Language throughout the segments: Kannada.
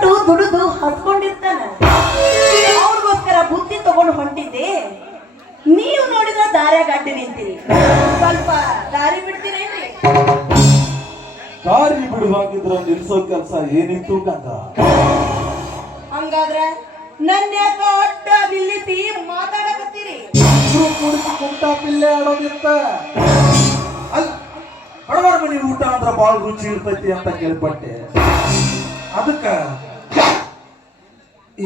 ಕಷ್ಟಪಟ್ಟು ದುಡಿದು ಹಸ್ಕೊಂಡಿರ್ತಾನ. ಅವ್ರಿಗೋಸ್ಕರ ಬುದ್ಧಿ ತಗೊಂಡು ಹೊಂಟಿದ್ದೆ. ನೀವು ನೋಡಿದ್ರೆ ದಾರ್ಯಾಗ ಅಡ್ಡಿ ನಿಂತೀರಿ. ಸ್ವಲ್ಪ ದಾರಿ ಬಿಡ್ತೀರೇನ್ರಿ? ದಾರಿ ಬಿಡುವಾಗಿದ್ರ ನಿಲ್ಸೋ ಕೆಲಸ ಏನಿತ್ತು ಕಂದ ಹಂಗಾದ್ರೆ ನನ್ನ ಯಾಕ ಅಡ್ಡ ನಿಲ್ಲಿಸಿ ಮಾತಾಡಕತ್ತೀರಿ? ಕುಂಟ ಪಿಲ್ಲೆ ಆಡೋದಿತ್ತ? ಅಲ್ಲಿ ಬಡವರ ಮನೆ ಊಟ ಅಂದ್ರೆ ಬಾಳ ರುಚಿ ಇರ್ತೈತಿ ಅಂತ ಕೇಳ್ಪಟ್ಟೆ. ಅದಕ್ಕ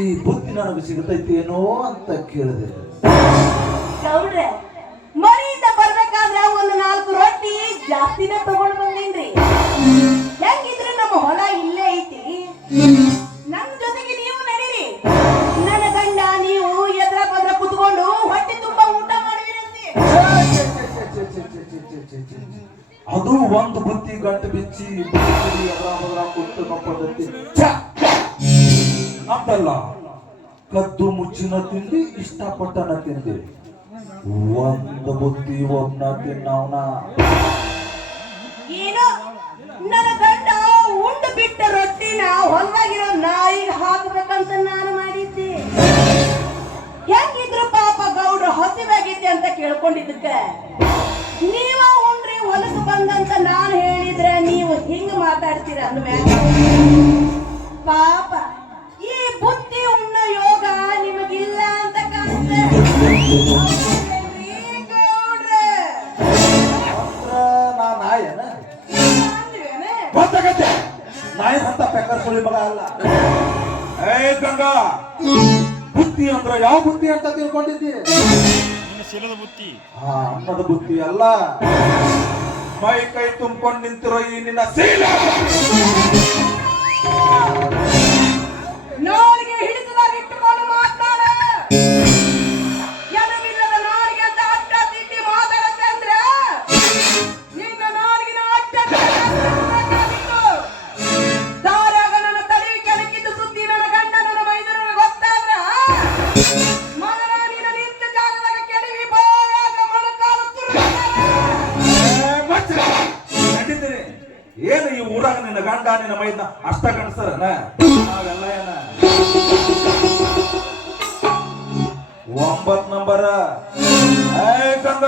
ಈ ಬುದ್ಧಿ ನನಗೆ ಸಿಗತೈತಿ ಏನೋ ಅಂತ ಕೇಳಿದೆ. ಗೌಡ್ರೆ ಮರಿಯಿಂದ ಬರ್ಬೇಕಾದ್ರೆ ಒಂದು ನಾಲ್ಕು ರೊಟ್ಟಿ ಜಾಸ್ತಿನೇ ತಗೊಂಡ್ ಬಂದೀನ್ರಿ. ಹೆಂಗಿದ್ರೆ ನಮ್ಮ ಹೊಲ ಇಲ್ಲೇ ಐತಿ. ಅಂತಲ್ಲ ಕದ್ದು ಮುಚ್ಚಿನ ತಿಂಡಿ, ಇಷ್ಟಪಟ್ಟನ ತಿಂದಿ ಒಂದು ಬುತ್ತಿ ಒಬ್ನ ತಿನ್ನವನ. ಏನು? ನನ್ನ ಗಂಡ ಉಂಡು ಬಿಟ್ಟ ರೊಟ್ಟಿನ ಹೊಲ್ವಾಗಿರೋ ನಾಯಿಗೆ ಹಾಕ್ಬೇಕಂತ ನಾನು ಮಾಡಿದ್ದೆ. ಹೆಂಗಿದ್ರು ಪಾಪ ಗೌಡ್ರು ಹಸಿವಾಗೈತಿ ಅಂತ ಕೇಳ್ಕೊಂಡಿದ್ದಕ್ಕ. ನೀವ ಉಂಡ್ರಿ ಹೊಲಕ್ಕೆ ಬಂದಂತ ನಾನು ಹೇಳಿದ್ರೆ ನೀವು ಹಿಂಗ್ ಮಾತಾಡ್ತೀರ ಅಂದ್ಮ್ಯಾಗ ಗೊತ್ತಾಗತ್ತೆ ನಾಯಿ ಅಂತ ಪೆಕ್ಕರ್ ಸುಳಿ ಮಗ ಅಲ್ಲ. ಏ ಗಂಗಾ ಬುತ್ತಿ ಅಂದ್ರ ಯಾವ ಬುತ್ತಿ ಅಂತ ತಿಳ್ಕೊಂಡಿದ್ದಿ? ನಿನ್ನ ಶೀಲದ ಬುತ್ತಿ ಆ ಅನ್ನದ ಬುತ್ತಿ ಅಲ್ಲ. ಮೈ ಕೈ ತುಂಬಿಕೊಂಡು ನಿಂತಿರೋ ಈ ನಿನ್ನ ಶೀಲ ಏನು ಈ ಊರಾಗ ನಿನ್ನ ಗಂಡ, ನಿನ್ನ ಮೈದ ಅಷ್ಟ ಕಣ್ಸರನ ಅವೆಲ್ಲ ಏನ? ಒಂಬತ್ ನಂಬರ. ಗಂಗ,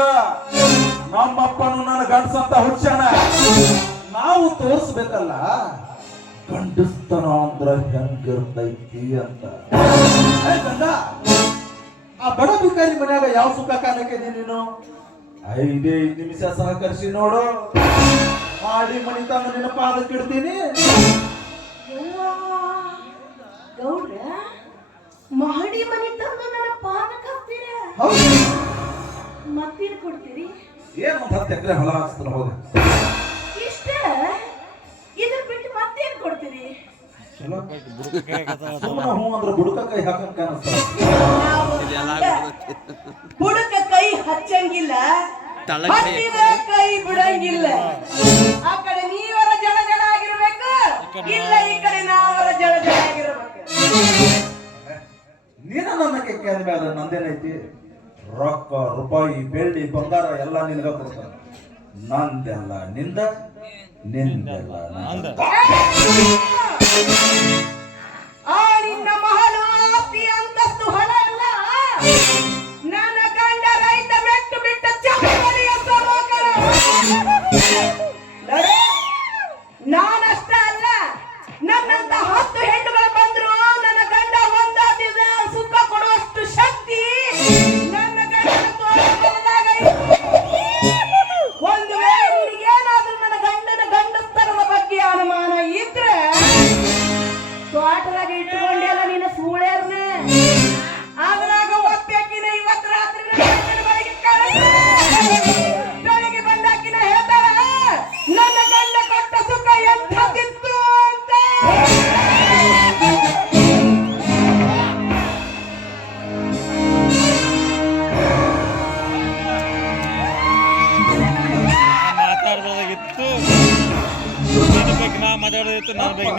ನಮ್ಮಪ್ಪನು ನನ್ನ ಗಂಡಸಂತ ಹುಡ್ಸ್ಯಾನ? ನಾವು ತೋರಿಸ್ಬೇಕಲ್ಲ. ಗಂಡಸ್ತನ ಅಂದ್ರ ಹೆಂಗಿರ್ತೈತಿ ಅಂತ. ಆ ಬಡ ಬಿಕಾರಿ ಮನ್ಯಾಗ ಯಾವ ಸುಖ ಕಾಣಕ್ಕೆ ನೀನು? ಐದೇ ನಿಮಿಷ ಸಹಕರಿಸಿ ನೋಡು. ಮಾಡಿ ಮನಿ ತಂದು ನಿನ್ನ ಪಾದಕ್ಕೆ ಇಡ್ತೀನಿ. ಗೌಡ್ರ ಮಹಡಿ ಮನಿ ತಂದು ನನ್ನ ಪಾದಕ್ಕೆ ಹಾಕ್ತೀರ? ಹೌದು. ಮತ್ತೇನು ಕೊಡ್ತೀರಿ? ಏನು ಒಂದ್ ಹತ್ತು ಎಕರೆ ಹೊಲ ಹಾಕ್ಸ್ತಾನ ಹೋಗ. ಇಷ್ಟ? ಇದನ್ನ ಬಿಟ್ಟು ಮತ್ತೇನು ಕೊಡ್ತೀರಿ? ಚಲೋ. ಸುಮ್ಮನೆ ಹ್ಞೂ ಅಂದ್ರೆ ಬುಡಕ ಕೈ ಹಾಕಂಗ್ ಕಾಣಿಸ್ತಾವ ಬುಡಕ ಕೈ ಹಚ್ಚಂಗಿಲ್ಲ. ಹಚ್ಚಿದ್ರೆ ಕೈ ಬಿಡಂಗಿಲ್ಲ. ಆ ಕಡೆ ನೀವರ ಜಳ ಜಳ ಆಗಿರ್ಬೇಕು ಇಲ್ಲ ಈ ಕಡೆ ನಾವರ ಜಳ ಜಳ ಆಗಿರ್ಬೇಕು ನೀನ ನನ್ನ ಕೇಳಬೇಡ ನಂದೇನೈತಿ ರೊಕ್ಕ ರೂಪಾಯಿ ಬೆಳ್ಳಿ ಬಂಗಾರ ಎಲ್ಲ ನಿನ್ಗ ಕೊಡ್ತಾರ. ನಂದೆಲ್ಲ ನಿಂದ ನಿಂದೆಲ್ಲ ನಂದ.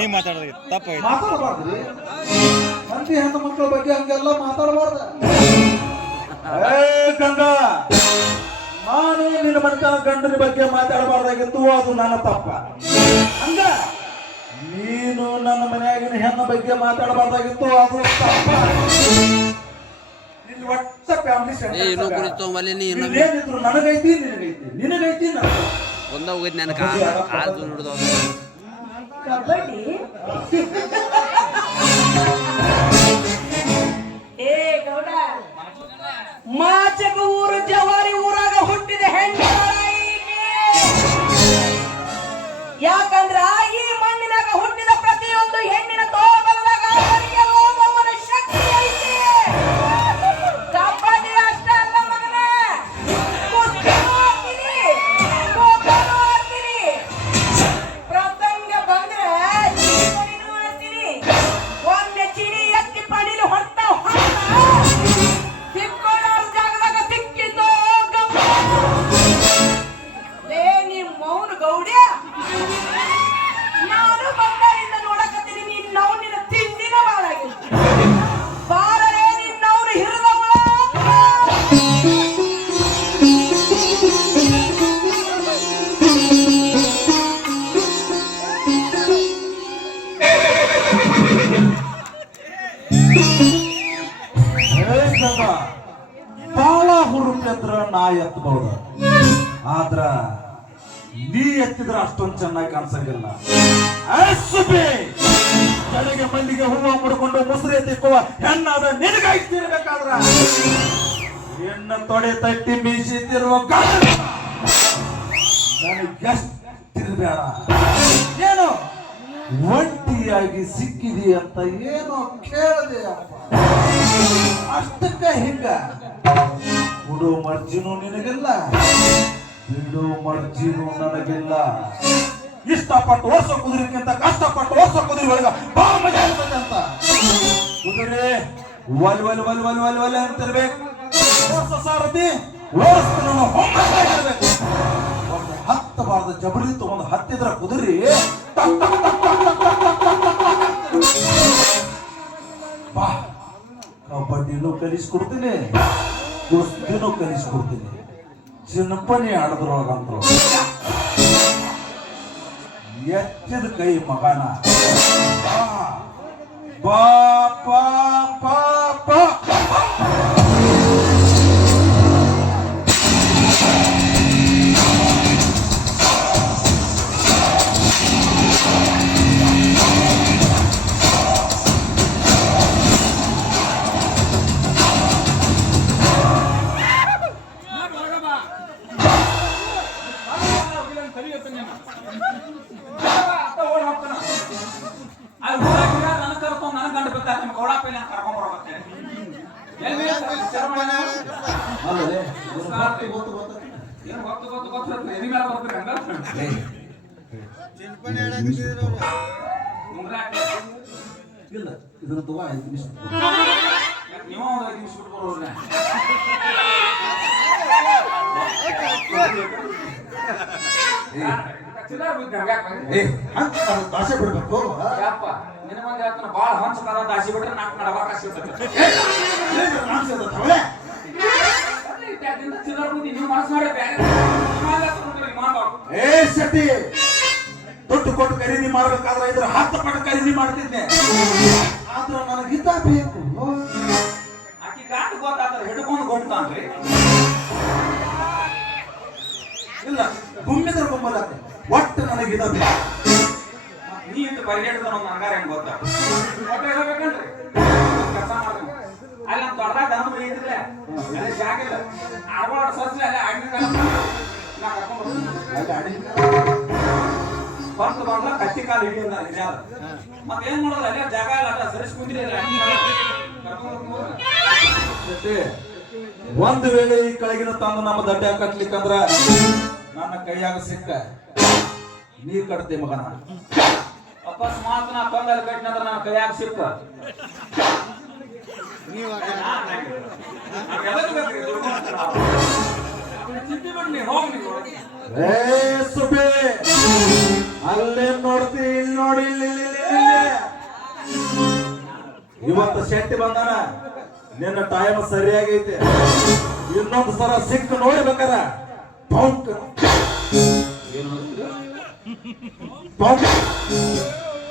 ನೀ ಮಾತಾಡೋದಿತ್ತು ತಪ್ಪಾಯ್ತು. ಮಾತಾಡಬಾರ್ದ್ರಿ. ಮಂದಿ ಹೆಣ್ಣು ಮಕ್ಕಳ ಬಗ್ಗೆ ಹಂಗೆಲ್ಲ ಮಾತಾಡಬಾರ್ದ. ಗಂಡ ನಾನು ನಿನ್ನ ಮನೆತನ ಗಂಡನ ಬಗ್ಗೆ ಮಾತಾಡಬಾರ್ದಾಗಿತ್ತು ಅದು ನನ್ನ ತಪ್ಪ. ಹಂಗ? ನೀನು ನನ್ನ ಮನೆಯಾಗಿನ ಹೆಣ್ಣ ಬಗ್ಗೆ ಮಾತಾಡಬಾರ್ದಾಗಿತ್ತು ಅದು ತಪ್ಪ. ನಿನ್ನ ಒಟ್ಟ ಫ್ಯಾಮಿಲಿ ಸೆಂಟರ್ ಏನಿದ್ರು ನನಗೈತಿ ನಿನಗೈತಿ ನಿನಗೈತಿ ನನಗೆ ಒಂದ ಹೋಗಿದ್ ನನ್ನ ಕಾಲು ಕಾಲು ಹಿಡಿದು కబడ్డీ ಬಾಳ ಹುರುಪಿದ್ರ ನಾ ಎತ್ತಬಹುದು ಆದ್ರ ನೀ ಎತ್ತಿದ್ರ ಅಷ್ಟೊಂದು ಚೆನ್ನಾಗಿ ಕಾಣಿಸಂಗಿಲ್ಲ. ತಲೆಗೆ ಮಲ್ಲಿಗೆ ಹೂವ ಮುಡ್ಕೊಂಡು ಮುಸುರೆ ತಿಕ್ಕುವ ಹೆಣ್ಣಾದ ನಿನಗಾಯ್ತಿರ್ಬೇಕಾದ್ರ ಹೆಣ್ಣ ತೊಡೆ ತಟ್ಟಿ ಮೀಸಿತ್ತಿರುವ ನನಗೆಷ್ಟಿರ್ಬೇಡ ಏನು? ಒಂಟಿಯಾಗಿ ಸಿಕ್ಕಿದಿ ಅಂತ ಏನೋ ಕೇಳದೆ ಅಪ್ಪ. ಅಷ್ಟಕ್ಕ ಹಿಂಗ ಕೊಡು ಮರ್ಜಿನು ನಿನಗಿಲ್ಲ ಬಿಡು ಮರ್ಜಿನು ನನಗಿಲ್ಲ ಇಷ್ಟಪಟ್ಟು ಓಡಿಸೋ ಕುದುರೆಗಿಂತ ಕಷ್ಟಪಟ್ಟು ಓಡಿಸೋ ಕುದುರೆ ಒಳಗ ಬಾ ಮಜಾ ಇರ್ತದೆ ಅಂತ ಕುದುರೆ ವಲ್ ವಲ್ ವಲ್ ವಲ್ ವಲ್ ವಲ್ ಅಂತಿರ್ಬೇಕು ಓಡಿಸೋ ಸಾರಥಿ ಓಡಿಸ್ತಾನು ಹೊಂಗಿರ್ಬೇಕು ಒಂದು ಹತ್ತಬಾರ್ದು ತಗೊಂಡು ಹತ್ತಿದ್ರ ಕುದುರೆ ಬಾ ಕಬಡ್ಡಿನೂ ಕಲಿಸ್ಕೊಡ್ತೀನಿ. ಕುಸ್ತಿನೂ ಕಲಿಸ್ಕೊಡ್ತೀನಿ. ಚಿನ್ನಪ್ಪನಿ ಆಡದ್ರೊಳಗಂತ ಎತ್ತಿದ ಕೈ ಮಗನ. ಬಾ ಬಾ ಬಾ. ಪೈಲ ಕರ್ಕೊಂಡ್ಬರೋ ಮತ್ತೆ ಏನ್ ಗೊತ್ತು ಗೊತ್ತು ಗೊತ್ತು ಎದಿ ಮೇಲೆ ಬರ್ತಾರೆ ಹಂಗ ಇಲ್ಲ ಇದನ್ನ ತಗೋ ಐದು ನೀವು ಒಂದು ಐದು ನಿಮಿಷ ಬಿಟ್ಟು ಬರೋಣ ಚಿಲ್ಲರ್ ಬಿದ್ದು ಹಂಗಾಕ ಭಾಷೆ ಬಿಡ್ಬೇಕು ಯಪ್ಪ ಬಾಳ ಹಂಚ ದಾಸಿ ಬಿಟ್ರೆ ಕಾಲ ನಡವಾಕ ಮನಸ್ಸು ಮಾಡಿ ಬೇರೆ ಮಾತಾಡು ಏ ಶೆಟ್ಟಿ ದುಡ್ಡು ಕೊಟ್ಟು ಖರೀದಿ ಮಾಡ್ಬೇಕಾದ್ರೆ ಇದ್ರ ಹತ್ತು ಪಟ್ಟು ಖರೀದಿ ಮಾಡ್ತಿದ್ದೆ ಆದ್ರ ನನಗೆ ಹಿತ ಬೇಕು ಆಕಿ ಗಾಟ ಗೊತ್ತಾದ್ರೆ ಹಿಡ್ಕೊಂಡು ಗೊಂಡ್ತಾನ್ರಿ ಇಲ್ಲ ತುಂಬಿದ್ರೆ ಗುಮ್ಮಲ್ಲ ಒಟ್ಟು ನನಗಿದ ಬೇಕು ನೀ ಪರಿಗಣಿದ ನಮ್ಮ ಅಂಗಾರ ಹೆಂಗ್ ಗೊತ್ತಾ? ಒಟ್ಟು ಹೇಳ್ಬೇಕನ್ರಿ ಕೆಲಸ ಮಾಡ್ತೀನಿ ಅಲ್ಲಿ ನಮ್ಮ ದೊಡ್ಡದಾಗ ದನ ಮರಿ ಇದ್ದಿಲ್ಲ ಅಲ್ಲಿ ಜಾಗ ಇಲ್ಲ ಆಡ್ಬಾರ್ದು ಸಸ್ಲಿ ಅಲ್ಲಿ ಆಡಿನ ನಾ ಕರ್ಕೊಂಡು ಹೋಗ್ತೀನಿ. ಅಲ್ಲಿ ಅಡಿ ಬಂದು ಬಂದ್ಲ ಕತ್ತಿ ಕಾಲು ಹಿಡಿಯೋದ ನಿಜ ಮತ್ತೆ ಏನ್ ಮಾಡೋದು? ಅಲ್ಲೇ ಜಾಗ ಇಲ್ಲ ಅಲ್ಲ ಸರಿಸ್ ಕುಂದ್ರಿ ಅಲ್ಲಿ ಅಡ್ಡಿ ಕರ್ಕೊಂಡು ಹೋಗ್ತೀನಿ. ಒಂದು ವೇಳೆ ಈ ಕೆಳಗಿನ ತಂದು ನಮ್ಮ ದಡ್ಡ ಕಟ್ಲಿಕ್ಕಂದ್ರ ನನ್ನ ಕೈಯಾಗ ಸಿಕ್ಕ. ನೀರ್ ಕಟ್ತೆ ಮಗನ. ಅಕಸ್ಮಾತ್ ನಾ ಕೊಂದಲ್ಲಿ ಕಟ್ಟಿನಂದ್ರ ನಾನು ಕೈಯಾಗ ಸಿಪ್ಪ ಅಲ್ಲೇ ನೋಡ್ತಿ ಇಲ್ಲಿ ನೋಡಿ ಇಲ್ಲಿ ಇವತ್ತು ಶಕ್ತಿ ಬಂದಾನ, ನಿನ್ನ ಟೈಮ್ ಸರಿಯಾಗೈತೆ. ಇನ್ನೊಂದು ಸಲ ಸಿಕ್ಕ ನೋಡಿ ಬೇಕಾರ ಪೌಕ್ ಏನು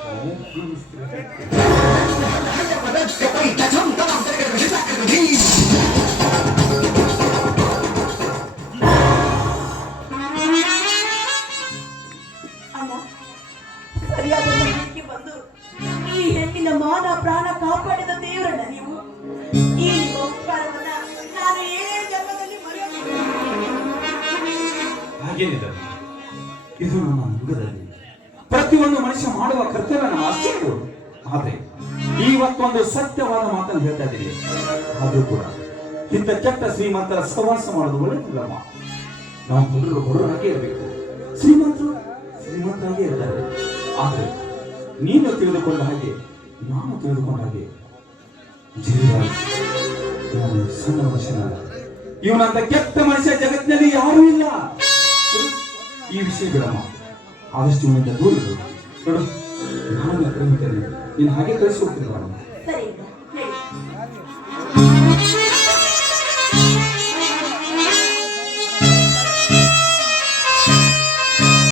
Thank you. ನಮ್ಮ ಅಷ್ಟೇ ಆದ್ರೆ ಇವತ್ತೊಂದು ಸತ್ಯವಾದ ಮಾತನ್ನು ಹೇಳ್ತಾ ಇದ್ದೀನಿ ಅದು ಕೂಡ ಇಂಥ ಕೆಟ್ಟ ಶ್ರೀಮಂತರ ಸಹವಾಸ ಮಾಡೋದು ಒಳ್ಳೆಯದಿಲ್ಲಮ್ಮ ನಾವು ಬಡವರು ಹಾಗೆ ಇರಬೇಕು. ಶ್ರೀಮಂತರು ಶ್ರೀಮಂತರಾಗೇ ಇರ್ತಾರೆ. ಆದ್ರೆ ನೀನು ತಿಳಿದುಕೊಂಡ ಹಾಗೆ, ನಾನು ತಿಳಿದುಕೊಂಡ ಹಾಗೆ ನಾನು ಸಣ್ಣ ಇವನಂತ ಕೆಟ್ಟ ಮನುಷ್ಯ ಜಗತ್ತಿನಲ್ಲಿ ಯಾರೂ ಇಲ್ಲ. ಈ ವಿಷಯ ಬಿಡಮ್ಮ, ಆದಷ್ಟು ಇವನಿಂದ ದೂರ ಇರು. ನಾನು ಪ್ರೇಮಿತೇನೆ ನೀನು ಹಾಗೆ ಕಳಿಸಿ ಹೋಗ್ತೀನಿ ಸರಿ